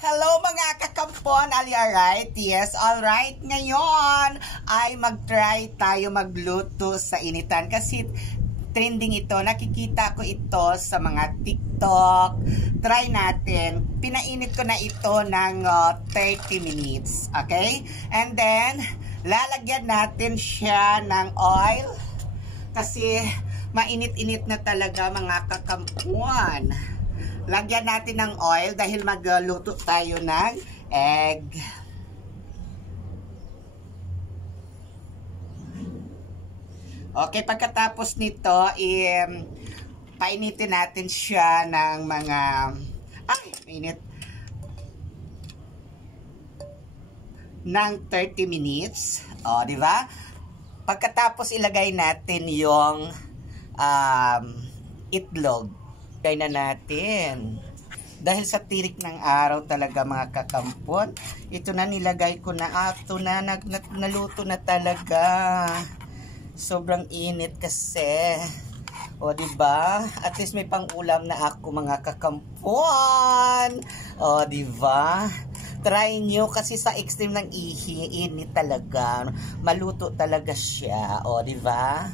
Hello mga kakampon, are you alright? Yes, alright. Ngayon ay mag-try tayo magluto sa initan kasi trending ito. Nakikita ko ito sa mga TikTok. Try natin. Pinainit ko na ito ng 30 minutes. Okay? And then, lalagyan natin siya ng oil kasi mainit-init na talaga mga kakampuan. Lagyan natin ng oil dahil magluto tayo ng egg. Okay, pagkatapos nito, painitin natin siya ng mga, mainit, ng 30 minutes. O, di ba? Pagkatapos ilagay natin yung itlog. Kaya na natin. Dahil sa tirik ng araw talaga mga kakampon, ito na nilagay ko na. Ito na, naluto na talaga. Sobrang init kasi. O, diba? At least may pang-ulam na ako mga kakampon. O, diba? Try nyo kasi sa extreme ng init talaga. Maluto talaga siya. O, diba?